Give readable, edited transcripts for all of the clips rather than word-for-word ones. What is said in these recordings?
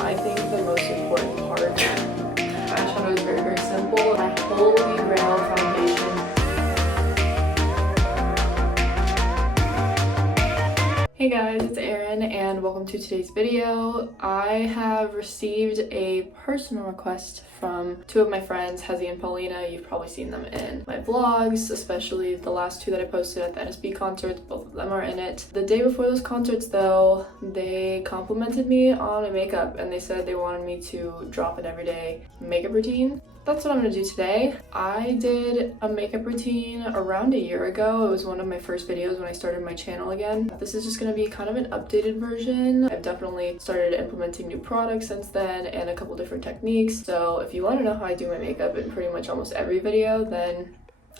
I think the most important part, eyeshadow is very, very simple. My holy grail foundation. Hey guys, it's Erin and welcome to today's video. I have received a personal request from two of my friends, Hezzy and Paulina. You've probably seen them in my vlogs, especially the last two that I posted at the NSB concerts. Both of them are in it. The day before those concerts though, they complimented me on my makeup and they said they wanted me to drop an everyday makeup routine. That's what I'm gonna do today. I did a makeup routine around a year ago. It was one of my first videos when I started my channel again. This is just gonna be kind of an updated version. I've definitely started implementing new products since then and a couple different techniques. So if you wanna know how I do my makeup in pretty much almost every video, then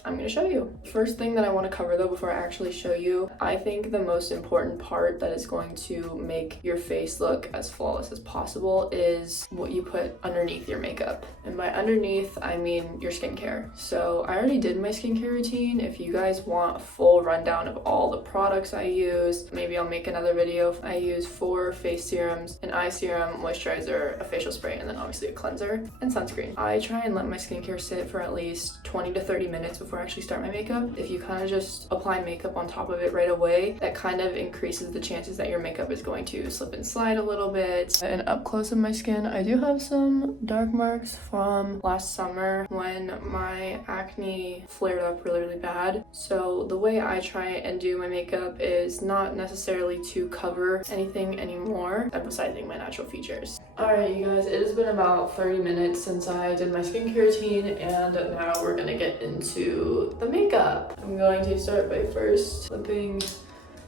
I'm gonna show you. First thing that I want to cover though before I actually show you, I think the most important part that is going to make your face look as flawless as possible is what you put underneath your makeup. And by underneath, I mean your skincare. So I already did my skincare routine. If you guys want a full rundown of all the products I use, maybe I'll make another video. I use 4 face serums, an eye serum, moisturizer, a facial spray, and then obviously a cleanser and sunscreen. I try and let my skincare sit for at least 20 to 30 minutes before I actually start my makeup. If you kind of just apply makeup on top of it right away, that kind of increases the chances that your makeup is going to slip and slide a little bit. And up close of my skin, I do have some dark marks from last summer when my acne flared up really, really bad. So the way I try and do my makeup is not necessarily to cover anything anymore, emphasizing my natural features. Alright you guys, it has been about 30 minutes since I did my skincare routine and now we're gonna get into the makeup. I'm going to start by first flipping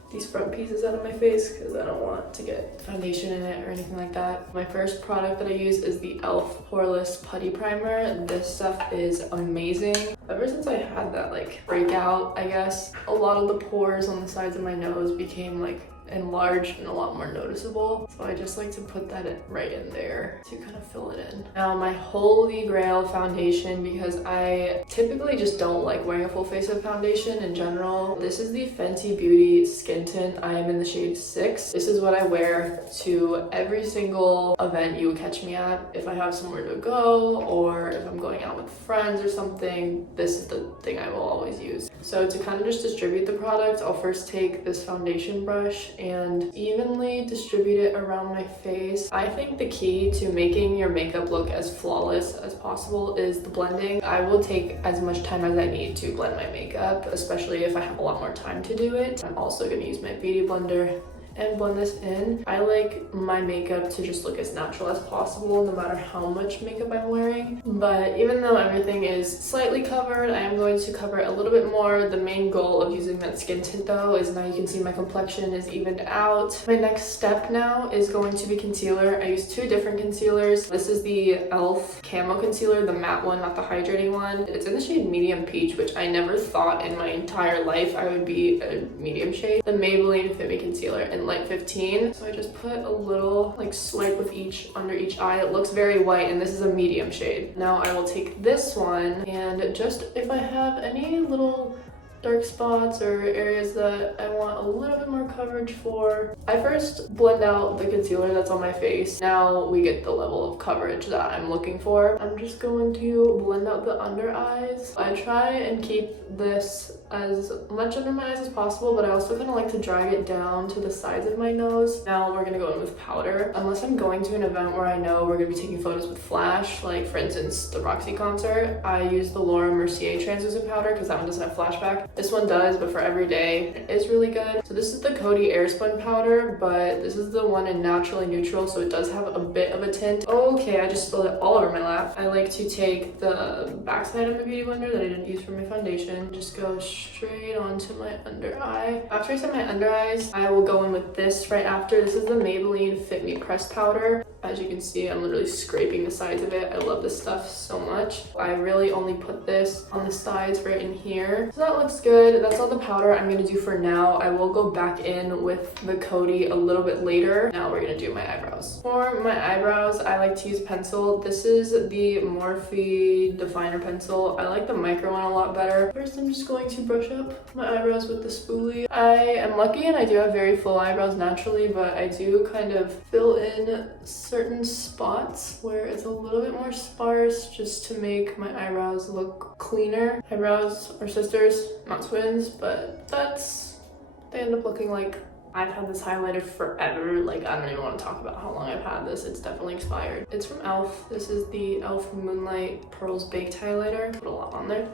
these front pieces out of my face because I don't want to get foundation in it or anything like that. My first product that I use is the e.l.f. Poreless Putty Primer. This stuff is amazing. Ever since I had that like breakout, I guess, a lot of the pores on the sides of my nose became like enlarged and a lot more noticeable. So I just like to put that right in there to kind of fill it in. Now my holy grail foundation, because I typically just don't like wearing a full face of foundation in general. This is the Fenty Beauty Skin Tint. I am in the shade 6. This is what I wear to every single event you would catch me at. If I have somewhere to go or if I'm going out with friends or something, this is the thing I will always use. So to kind of just distribute the product, I'll first take this foundation brush and evenly distribute it around my face. I think the key to making your makeup look as flawless as possible is the blending. I will take as much time as I need to blend my makeup, especially if I have a lot more time to do it. I'm also going to use my beauty blender and blend this in. I like my makeup to just look as natural as possible no matter how much makeup I'm wearing. But even though everything is slightly covered, I am going to cover it a little bit more. The main goal of using that skin tint though is now you can see my complexion is evened out. My next step now is going to be concealer. I use 2 different concealers. This is the e.l.f. Camo Concealer, the matte one, not the hydrating one. It's in the shade Medium Peach, which I never thought in my entire life I would be a medium shade. The Maybelline Fit Me Concealer in Light 15. So I just put a little like swipe of each under each eye. It looks very white and this is a medium shade. Now I will take this one and just if I have any little dark spots or areas that I want a little bit more coverage for, I first blend out the concealer that's on my face. Now we get the level of coverage that I'm looking for. I'm just going to blend out the under eyes. I try and keep this as much under my eyes as possible, but I also kind of like to drag it down to the sides of my nose. Now we're gonna go in with powder. Unless I'm going to an event where I know we're gonna be taking photos with flash, like for instance the Roxy concert, I use the Laura Mercier translucent powder because that one doesn't have flashback. This one does, but for every day it is really good. So this is the Coty Airspun powder, but this is the one in naturally neutral, so it does have a bit of a tint. Okay, I just spilled it all over my lap. I like to take the backside of my beauty blender that I didn't use for my foundation, just go straight onto my under eye. After I set my under eyes, I will go in with this right after. This is the Maybelline Fit Me Pressed Powder. As you can see, I'm literally scraping the sides of it. I love this stuff so much. I really only put this on the sides right in here. So that looks good. That's all the powder I'm gonna do for now. I will go back in with the Coty a little bit later. Now we're gonna do my eyebrows. For my eyebrows, I like to use pencil. This is the Morphe Definer pencil. I like the micro one a lot better. First, I'm just going to brush up my eyebrows with the spoolie. I am lucky and I do have very full eyebrows naturally, but I do kind of fill in certain spots where it's a little bit more sparse just to make my eyebrows look cleaner. Eyebrows are sisters, not twins, but they end up looking like. I've had this highlighter forever. Like, I don't even want to talk about how long I've had this. It's definitely expired. It's from e.l.f. This is the e.l.f. Moonlight Pearls Baked Highlighter. Put a lot on there.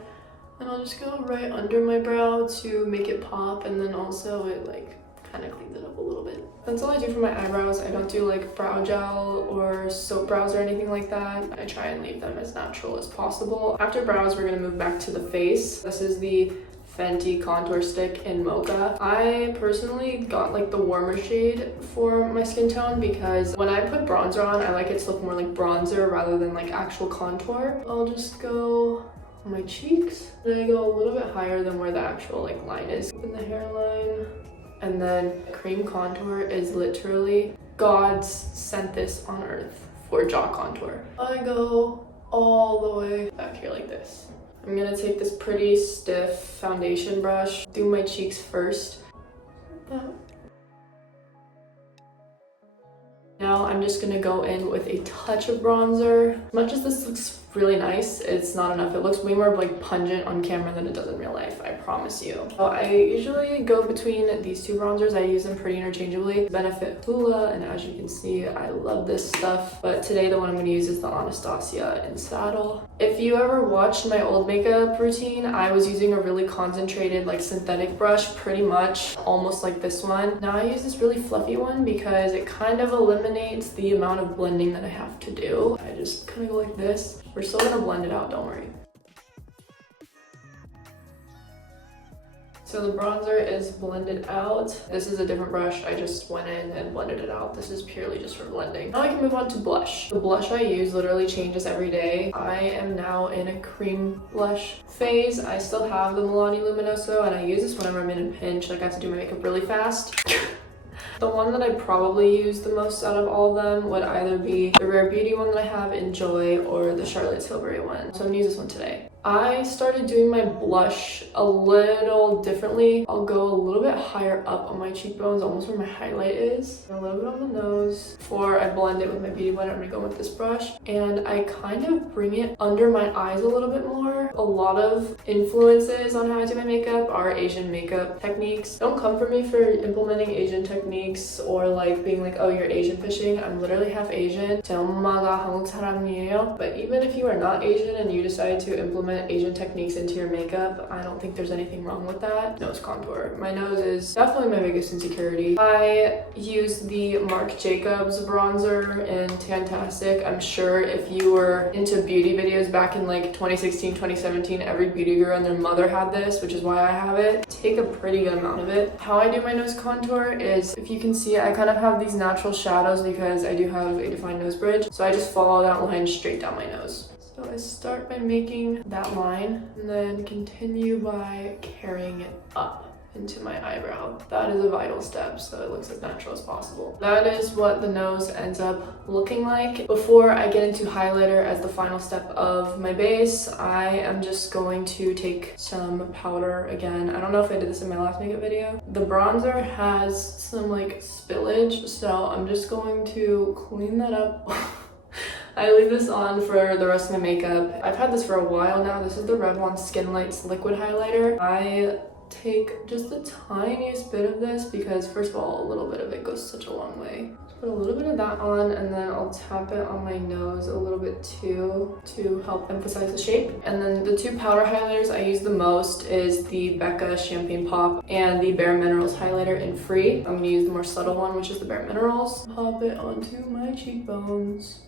And I'll just go right under my brow to make it pop, and then also it like kind of cleans it up a little bit. That's all I do for my eyebrows. I don't do like brow gel or soap brows or anything like that. I try and leave them as natural as possible. After brows, we're gonna move back to the face. This is the Fenty contour stick in Mocha. I personally got like the warmer shade for my skin tone because when I put bronzer on, I like it to look more like bronzer rather than like actual contour. I'll just go on my cheeks, and I go a little bit higher than where the actual like line is in the hairline. And then cream contour is literally God's sent this on earth for jaw contour. I go all the way back here like this. I'm gonna take this pretty stiff foundation brush, do my cheeks first. Like that. Now I'm just gonna go in with a touch of bronzer. As much as this looks really nice, it's not enough. It looks way more like pungent on camera than it does in real life, I promise you. So I usually go between these two bronzers. I use them pretty interchangeably. Benefit Hoola, and as you can see, I love this stuff. But today the one I'm gonna use is the Anastasia in Saddle. If you ever watched my old makeup routine, I was using a really concentrated like synthetic brush, pretty much almost like this one. Now I use this really fluffy one because it kind of eliminates the amount of blending that I have to do. I just kind of go like this. We're still gonna blend it out, don't worry. So the bronzer is blended out. This is a different brush. I just went in and blended it out. This is purely just for blending. Now I can move on to blush. The blush I use literally changes every day. I am now in a cream blush phase. I still have the Milani Luminoso, and I use this whenever I'm in a pinch. Like I have to do my makeup really fast. The one that I probably use the most out of all of them would either be the Rare Beauty one that I have in Joy or the Charlotte Tilbury one. So I'm gonna use this one today. I started doing my blush a little differently. I'll go a little bit higher up on my cheekbones, almost where my highlight is. A little bit on the nose. Before I blend it with my beauty blender, I'm gonna go with this brush. And I kind of bring it under my eyes a little bit more. A lot of influences on how I do my makeup are Asian makeup techniques. Don't come for me for implementing Asian techniques or like being like, oh, you're Asian fishing. I'm literally half Asian. 제 엄마가 한국 사람이에요. But even if you are not Asian and you decide to implement Asian techniques into your makeup, I don't think there's anything wrong with that. Nose contour. My nose is definitely my biggest insecurity. I use the Marc Jacobs bronzer in Tantastic. I'm sure if you were into beauty videos back in like 2016, 2017, every beauty girl and their mother had this, which is why I have it. Take a pretty good amount of it. How I do my nose contour is, if you can see, I kind of have these natural shadows because I do have a defined nose bridge. So I just follow that line straight down my nose. So I start by making that line and then continue by carrying it up into my eyebrow. That is a vital step, so it looks as natural as possible. That is what the nose ends up looking like. Before I get into highlighter as the final step of my base, I am just going to take some powder again. I don't know if I did this in my last makeup video. The bronzer has some like spillage, so I'm just going to clean that up. I leave this on for the rest of my makeup. I've had this for a while now. This is the Revlon Skin Lights liquid highlighter. I take just the tiniest bit of this because, first of all, a little bit of it goes such a long way. Just put a little bit of that on, and then I'll tap it on my nose a little bit too to help emphasize the shape. And then the two powder highlighters I use the most is the Becca Champagne Pop and the Bare Minerals highlighter in Free. I'm gonna use the more subtle one, which is the Bare Minerals. Pop it onto my cheekbones.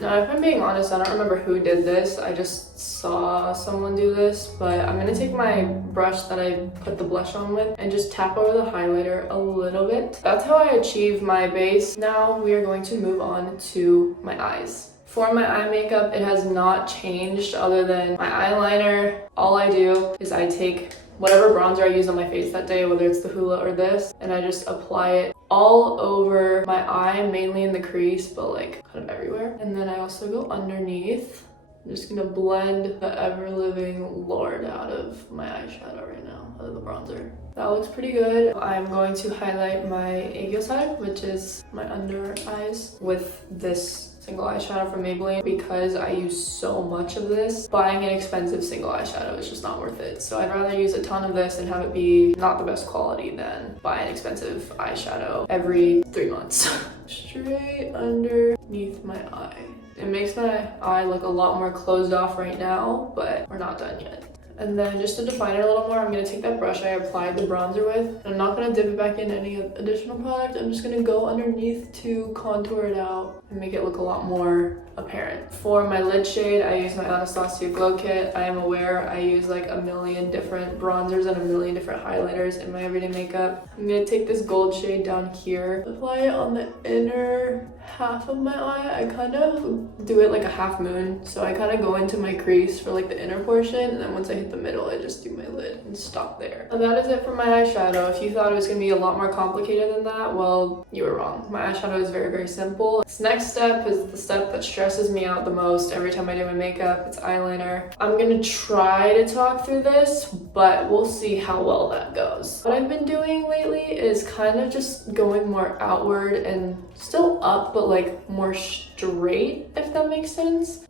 Now, if I'm being honest, I don't remember who did this. I just saw someone do this, but I'm gonna take my brush that I put the blush on with and just tap over the highlighter a little bit. That's how I achieve my base. Now we are going to move on to my eyes. For my eye makeup, it has not changed other than my eyeliner. All I do is I take whatever bronzer I use on my face that day, whether it's the Hoola or this, and I just apply it all over my eye, mainly in the crease, but like kind of everywhere. And then I also go underneath I'm just gonna blend the ever-living Lord out of my eyeshadow right now, out of the bronzer. That looks pretty good. I'm going to highlight my aegyo side, which is my under eyes, with this single eyeshadow from Maybelline. Because I use so much of this, buying an expensive single eyeshadow is just not worth it. So I'd rather use a ton of this and have it be not the best quality than buy an expensive eyeshadow every 3 months. Straight underneath my eye. It makes my eye look a lot more closed off right now, but we're not done yet. And then just to define it a little more, I'm going to take that brush I applied the bronzer with, and I'm not going to dip it back in any additional product. I'm just going to go underneath to contour it out and make it look a lot more apparent. For my lid shade, I use my Anastasia Glow Kit. I am aware I use like a million different bronzers and a million different highlighters in my everyday makeup. I'm going to take this gold shade down here, apply it on the inner half of my eye. I kind of do it like a half moon, so I kind of go into my crease for like the inner portion, and then once I hit the middle, I just do my lid and stop there. And that is it for my eyeshadow. If you thought it was going to be a lot more complicated than that, well, you were wrong. My eyeshadow is very, very simple. This next step is the step that stresses me out the most every time I do my makeup. It's eyeliner. I'm going to try to talk through this, but we'll see how well that goes. What I've been doing lately is kind of just going more outward and still up, but like more straight, if that makes sense.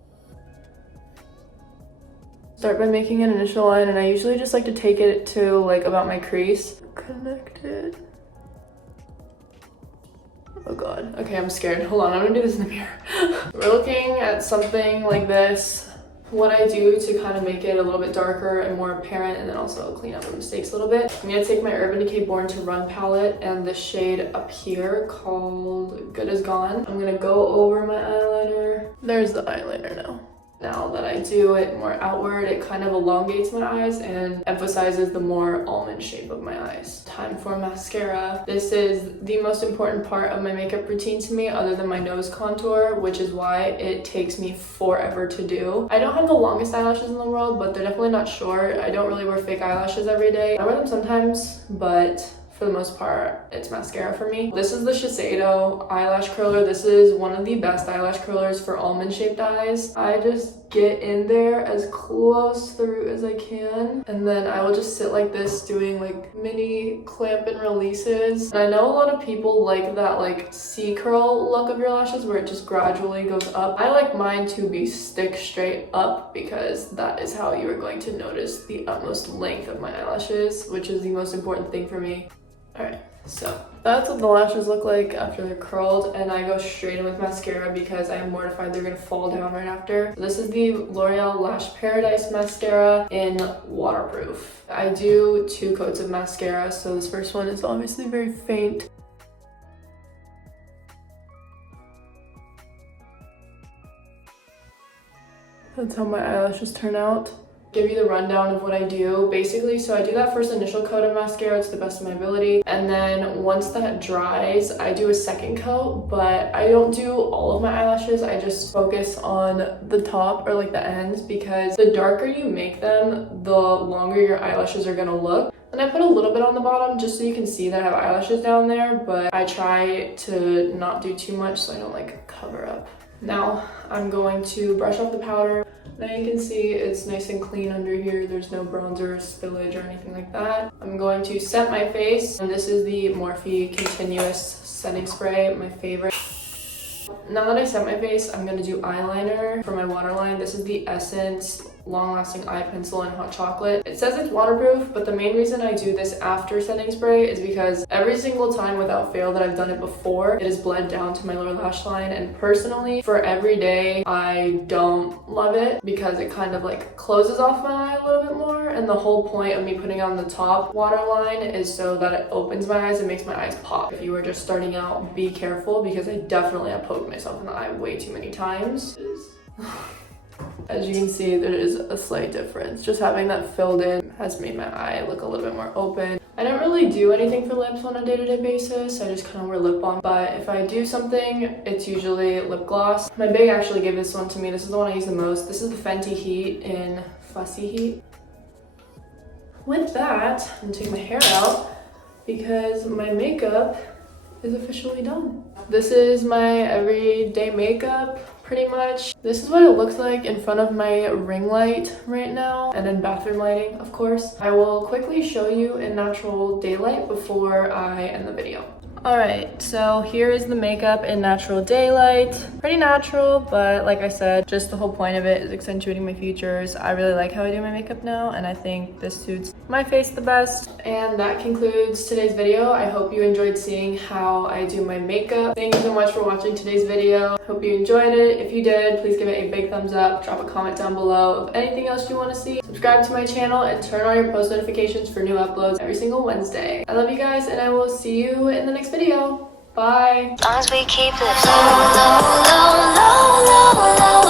Start by making an initial line, and I usually just like to take it to like about my crease. Connect it. Oh god. Okay, I'm scared. Hold on, I'm gonna do this in the mirror. We're looking at something like this. What I do to kind of make it a little bit darker and more apparent, and then also clean up the mistakes a little bit. I'm gonna take my Urban Decay Born to Run palette and the shade up here called Good As Gone. I'm gonna go over my eyeliner. There's the eyeliner now. Now that I do it more outward, it kind of elongates my eyes and emphasizes the more almond shape of my eyes. Time for mascara. This is the most important part of my makeup routine to me, other than my nose contour, which is why it takes me forever to do. I don't have the longest eyelashes in the world, but they're definitely not short. I don't really wear fake eyelashes every day. I wear them sometimes, but for the most part, it's mascara for me. This is the Shiseido eyelash curler. This is one of the best eyelash curlers for almond shaped eyes. I just get in there as close to the root as I can, and then I will just sit like this doing like mini clamp and releases. And I know a lot of people like that like C-curl look of your lashes where it just gradually goes up. I like mine to be stick straight up because that is how you are going to notice the utmost length of my eyelashes, which is the most important thing for me. Alright, so that's what the lashes look like after they're curled, and I go straight in with mascara because I am mortified they're gonna fall down right after. So this is the L'Oreal Lash Paradise mascara in waterproof. I do 2 coats of mascara, so this first one is obviously very faint. That's how my eyelashes turn out. Give you the rundown of what I do basically. So I do that first initial coat of mascara to the best of my ability, and then once that dries I do a second coat, but I don't do all of my eyelashes. I just focus on the top or like the ends, because the darker you make them, the longer your eyelashes are gonna look. And I put a little bit on the bottom just so you can see that I have eyelashes down there, but I try to not do too much so I don't like cover up. Now I'm going to brush off the powder. Now you can see it's nice and clean under here. There's no bronzer spillage or anything like that. I'm going to set my face, and this is the Morphe Continuous Setting Spray, my favorite. Now that I set my face, I'm gonna do eyeliner for my waterline. This is the Essence Long Lasting Eye Pencil in Hot Chocolate. It says it's waterproof, but the main reason I do this after setting spray is because every single time without fail that I've done it before, it has bled down to my lower lash line. And personally, for every day, I don't love it because it kind of like closes off my eye a little bit more. And the whole point of me putting on the top waterline is so that it opens my eyes and makes my eyes pop. If you were just starting out, be careful, because I definitely have poked myself in the eye way too many times. As you can see, there is a slight difference. Just having that filled in has made my eye look a little bit more open. I don't really do anything for lips on a day-to-day basis. I just kind of wear lip balm. But if I do something, it's usually lip gloss. My bae actually gave this one to me. This is the one I use the most. This is the Fenty Heat in Fussy Heat. With that, I'm gonna take my hair out because my makeup is officially done. This is my everyday makeup pretty much. This is what it looks like in front of my ring light right now, and then bathroom lighting, of course. I will quickly show you in natural daylight before I end the video. Alright, so here is the makeup in natural daylight. Pretty natural, but like I said, just the whole point of it is accentuating my features. I really like how I do my makeup now, and I think this suits my face the best. And that concludes today's video. I hope you enjoyed seeing how I do my makeup. Thank you so much for watching today's video. Hope you enjoyed it. If you did, please give it a big thumbs up. Drop a comment down below of anything else you want to see. Subscribe to my channel and turn on your post notifications for new uploads every single Wednesday. I love you guys, and I will see you in the next video. Bye. As long as we keep it low, low, low, low, low, low.